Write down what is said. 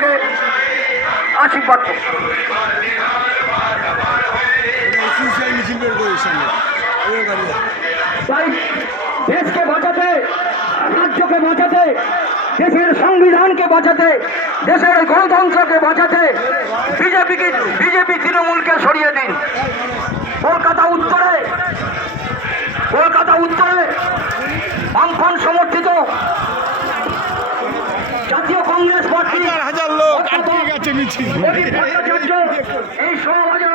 থেকে আশীর্বাদ করব। তাই দেশকে বাঁচাতে, রাজ্যকে বাঁচাতে, দেশের সংবিধানকে বাঁচাতে, দেশের গণতন্ত্রকে বাঁচাতে বিজেপি তৃণমূলকে সরিয়ে দিন। কলকাতা উত্তরে বামফ্রন্ট সমর্থিত জাতীয় কংগ্রেস পার্টি হাজার লোক আটকে গেছে মিছিল। এই সমাজের